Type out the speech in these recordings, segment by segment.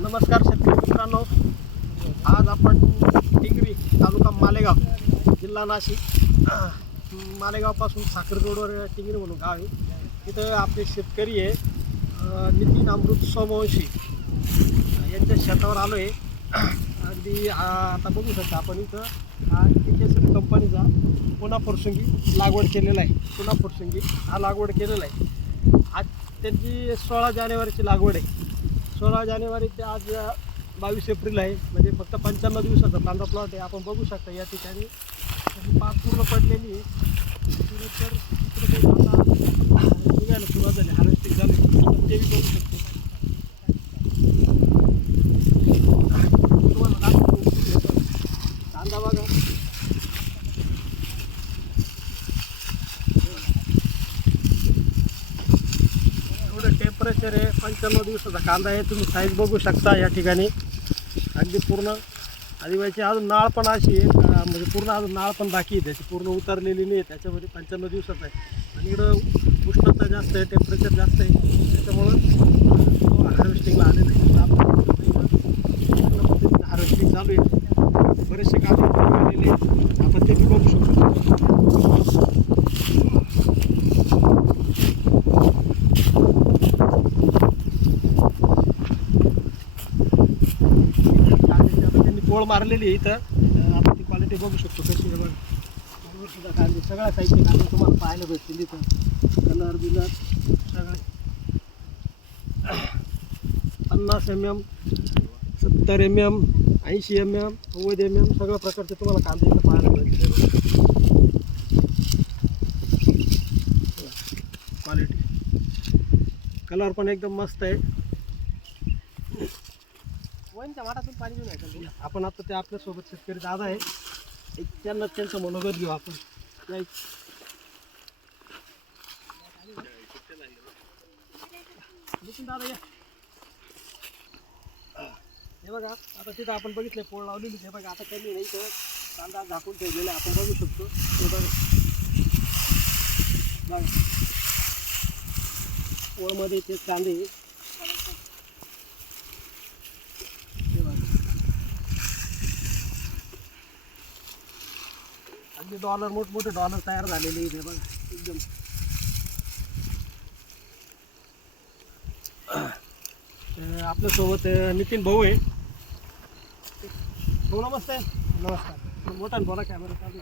नमस्कार शेतकरी मित्रांनो, आज आपण टिंगरी तालुका मालेगाव जिल्हा नाशिक मालेगावपासून साखर रोडवर टिंगरी म्हणून गाव आहे. तिथं आपले शेतकरी आहे नितीन अमृत सोमवंशी यांच्या शेतावर आलो आहे. अगदी आता बघू शकता आपण इथं हा केकेसरी कंपनीचा पुन्हा फुरसुंगी लागवड केलेला आहे. पुन्हा फुरसुंगी हा लागवड केलेला आहे. आज त्यांची 16 जानेवारीची लागवड आहे. 16 जानेवारी ते आज 22 एप्रिल आहे. म्हणजे फक्त 55 दिवसाचा कांदा प्लॉट आहे. आपण बघू शकता या ठिकाणी पात पूर्ण पडलेली आहे. तर इकडे आता निघायला सुरुवात झाली, हार्वेस्टिंग झाली. आपण ते बघू शकतो. तुम्हाला दाखवतो कांदा बघा. टेम्परेचर आहे 55 दिवसाचा कांदा आहे. तुम्ही साईज बघू शकता या ठिकाणी. अगदी पूर्ण आदिवासी अजून नाळ पण अशी आहे, म्हणजे पूर्ण अजून नाळ पण बाकी आहे, त्याची पूर्ण उतरलेली नाही आहे. त्याच्यामध्ये 55 दिवसाचा आहे. आणि इकडं उष्णता जास्त आहे, टेम्परेचर जास्त आहे, त्याच्यामुळं हार्वेस्टिंगला आलेलं आहे. हार्वेस्टिंग चालू आहे. बरेचसे कांदे आलेले आहेत, आपण ते बी बघू शकतो. पोळ मारलेली आहे इथं. आपण ती क्वालिटी बघू शकतो कशी आहे बघा. सुद्धा कांदे सगळ्या साईजचे कांदे तुम्हाला पाहायला भेटतील इथं. कलर बिलर सगळे 50 mm, 70 mm, 80 mm, 90 mm सगळ्या प्रकारचे तुम्हाला कांदे इथं पाहायला भेटतील. क्वालिटी कलर पण एकदम मस्त आहे. वनच्या वाटातून पाणी घेऊन यायचं. आपण आता ते आपल्यासोबत शेतकरी दादा आहे, त्यांना त्यांचं मनोगत घेऊ आपण. दादा या. हे बघा आता तिथं आपण बघितलं पोळ लावलेली. हे बघा आता कमी नाही तर कांदा झाकून ठेवलेला आपण बघू शकतो. बघा पोळमध्ये ते कांदे अगदी डॉलर मोठमोठे डॉलर तयार झालेले इथे बघा. एकदम आपल्यासोबत नितीन भाऊ आहे. भाऊ नमस्ते. नमस्कार. मोठा बोला कॅमेरा चालू.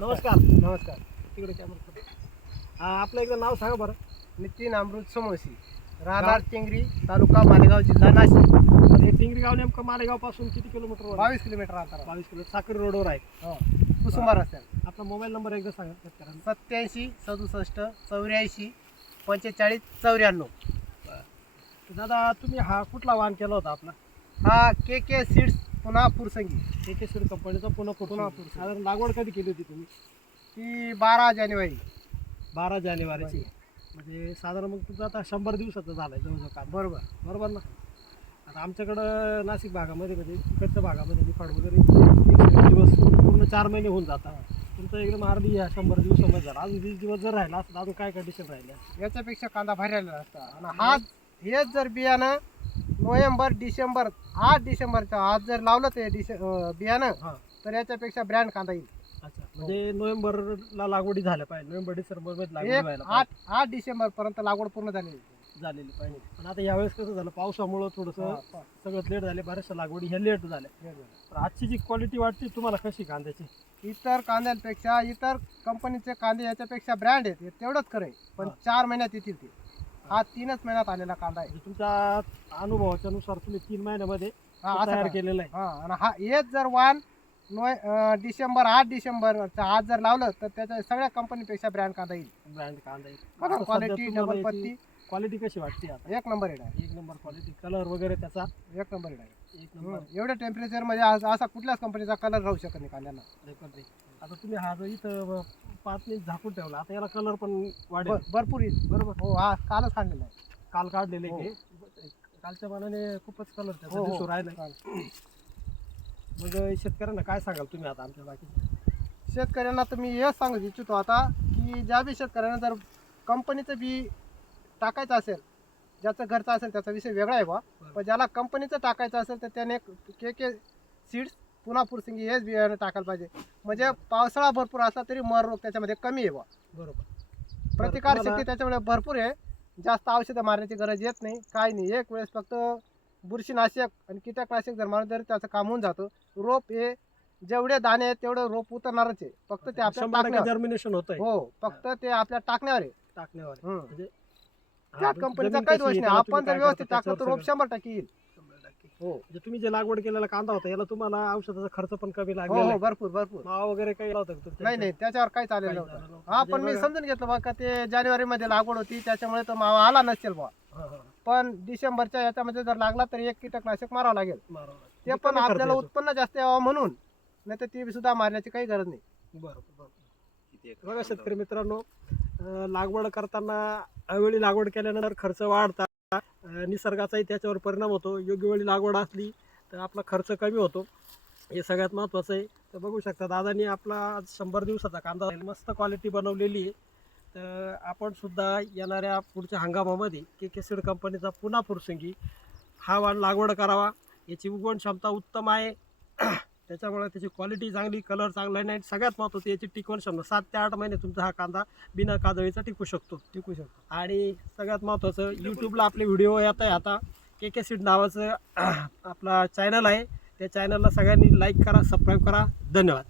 नमस्कार. नमस्कार. तिकडे कॅमेरा. आपलं एकदा नाव सांगा बरं. नितीन अमृत सोमवंशी, राहणार टिंगरी, तालुका मालेगाव, जिल्हा नाशिक. हे टिंगरी गाव नेमकं मालेगाव पासून किती किलोमीटर? 22 किलोमीटर अंतर. 22 किलोमीटर. साखर रोडवर आहे. हो, कुसुंबा रस्त्यावर. आपला मोबाईल नंबर एकदा सांगा. 87 67 84 45 94. दादा तुम्ही हा कुठला वाहन केला होता आपला? हा के सीड्स पुन्हा फुरसंगी. केकेसरी कंपनीचा पुन्हा साधारण लागवड कधी केली होती तुम्ही? ती 12 जानेवारी. 12 जानेवारीची. म्हणजे साधारण मग तुझं आता 100 दिवसाचं झालं आहे जवळजवळ काम. बरोबर ना. आता आमच्याकडं नाशिक भागामध्ये म्हणजे तिकडच्या भागामध्ये निफाड वगैरे 120 दिवस पूर्ण 4 महिने होऊन जातात. तुमचं एकदम अर्धी 100 दिवसामध्ये झाला. अजून 20 दिवस जर राहिला असं अजून काय कंडिशन राहिल्या? याच्यापेक्षा कांदा भरायला असता. आणि हेच जर बियाणं नोव्हेंबर डिसेंबर 8 डिसेंबरच्या आज जर लावलं ते बियाणं, तर याच्यापेक्षा ब्रँड कांदा येईल. अच्छा, म्हणजे नोव्हेंबरला लागवडी झाल्या पाहिजे. नोव्हेंबर डिसेंबरमध्ये लागवड व्हायला 8 डिसेंबर पर्यंत लागवड पूर्ण झालेली पाहिजे. पण आता यावेळेस कसं झालं, पावसामुळं थोडंसं सगळं लेट झाले. बऱ्याचशा लागवडी ह्या लेट झाल्या. तर आजची जी क्वालिटी वाटते तुम्हाला कशी कांद्याची? इतर कांद्यांपेक्षा इतर कंपनीचे कांदे याच्यापेक्षा ब्रँड आहेत, तेवढंच खरं आहे. पण 4 महिन्यात येतील ते. हा 3च महिन्यात आलेला कांदा आहे. तुमच्या अनुभवाच्या नुसार तुम्ही 3 महिन्यामध्ये तयार केलेला आहे. आणि हा हेच जर वाण 8 डिसेंबरच्या आज जर लावलं तर त्याच्या सगळ्या कंपनीपेक्षा ब्रँड कांदा येईल. ब्रँड कांदा येईल. क्वालिटी डबल पत्ती क्वालिटी कशी वाटते आता? 1 नंबर आहे. 1 नंबर क्वालिटी. कलर वगैरे त्याचा 1 नंबर आहे. 1 नंबर. एवढ्या टेम्परेचरमध्ये असा कुठल्याच कंपनीचा कलर राहू शकत नाही कांद्याला. आता तुम्ही हा जो इथं 5 मिनिट झाकून ठेवला, आता याला कलर पण वाढेल भरपूर येईल. बरोबर. हो, हा कालच काढलेला आहे. काल काढलेले हे कालच्या मानाने खूपच कलर त्याचा दिसू राहिला. मग शेतकऱ्यांना काय सांगाल तुम्ही आता आमच्या बाकी शेतकऱ्यांना? तर मी हेच सांगू इच्छितो आता की ज्या बी शेतकऱ्यांना जर कंपनीचं बी टाकायचं असेल, ज्याचं घरचं असेल त्याचा विषय वेगळा आहे बा. पण ज्याला कंपनीचं टाकायचं असेल तर त्याने के सीड्स पुन्हा फुरसिंगी हेच बियाणं टाकायला पाहिजे. म्हणजे पावसाळा भरपूर असला तरी मर रोग त्याच्यामध्ये कमी आहे बा. बरोबर. प्रतिकार तुम्हाला- शक्ती त्याच्यामुळे भरपूर आहे. जास्त औषधं मारण्याची गरज येत नाही, काही नाही. एक वेळेस फक्त बुरशीनाशक आणि कीटकनाशक जर मारलं तरी त्याचं काम होऊन जातं. रोप हे जेवढे दाणे आहेत तेवढं रोप उतरणारच आहे, फक्त ते आपल्या 100% टाकण्यावर. जर्मिनेशन होत आहे हो, फक्त ते आपल्या टाकण्यावर आहे. टाकण्यावर. हम्म. म्हणजे त्या हा, कंपनीचा जमीन काही कशी दोष आहे, नाही. त्याला तुम्ही आपण जर काय व्यवस्थित करता, टाकलं तर रोप त्याच्यावर 100% येईल. 100%. हो म्हणजे तुम्ही जे लागवड केलेला कांदा होता याला तुम्हाला औषधाचा खर्च पण कमी हो लागलेला हो, आहे. भरपूर भरपूर. मावा वगैरे काही होता का तुमच्या नाही नाही, त्याच्यावर काही चालेल काही नव्हतं. झालं नव्हतं. हा, पण म्हणजे मी बघा- समजून घेतलं बा का ते जानेवारीमध्ये लागवड होती त्याच्यामुळे तो मावा आला नसेल बा. हा, हा. पण डिसेंबरच्या याच्यामध्ये जर लागला तर एक कीटकनाशक मारावं लागेल. बरोबर. ते म्हणजे पण कमी खर्च आपल्याला येतो. उत्पन्न जास्त यावं म्हणून, नाही तर ती सुद्धा मारण्याची काही गरज नाही. बरोबर बरोबर. बघा शेतकरी मित्रांनो, लागवड करताना अवेळी लागवड केल्यानंतर खर्च वाढतात. निसर्गाचाही त्याच्यावर परिणाम होतो. योग्य वेळी लागवड असली तर आपला खर्च कमी होतो, हे सगळ्यात महत्त्वाचं आहे. तर बघू शकता दादानी आपला आज 100 दिवसाचा कांदा मस्त क्वालिटी बनवलेली आहे. तर आपण सुद्धा येणाऱ्या पुढच्या हंगामामध्ये के सीड कंपनीचा पुन्हा फुरसंगी हा वाण लागवड करावा. याची उगवण क्षमता उत्तम आहे. त्याच्यामुळे त्याची क्वालिटी चांगली, कलर चांगला आहे, आणि सगळ्यात महत्त्वाचं याची टिकवण क्षमता 7 ते 8 महिने तुमचा हा कांदा बिना काजळीचा टिकू शकतो. आणि सगळ्यात महत्त्वाचं यूट्यूबला आपले व्हिडिओ येत आहे आता. के सीड नावाचं आपला चॅनल आहे, त्या चॅनलला सगळ्यांनी लाईक करा, सबस्क्राईब करा. धन्यवाद.